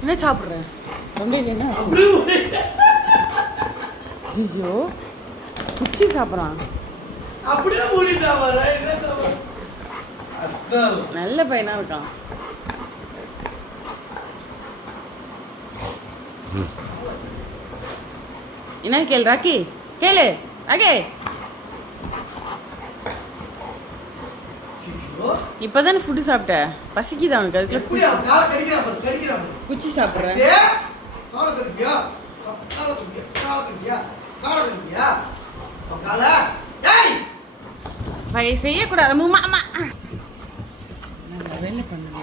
என்ன சாப்பிட்றேன் தொண்டையில் என்ன ஜிஜோ குச்சி சாப்பிட்றான். அப்படியே நல்ல பையனா இருக்கான். என்ன கேளு ராக்கி, கேளு ராக்கி. இப்பதானே ஃபுட்டு சாப்பிட்ட, பசிக்குது அவனுக்கு. அதுக்குள்ள குச்சி சாப்பிட்றேன். செய்யக்கூடாது. வேலை பண்ண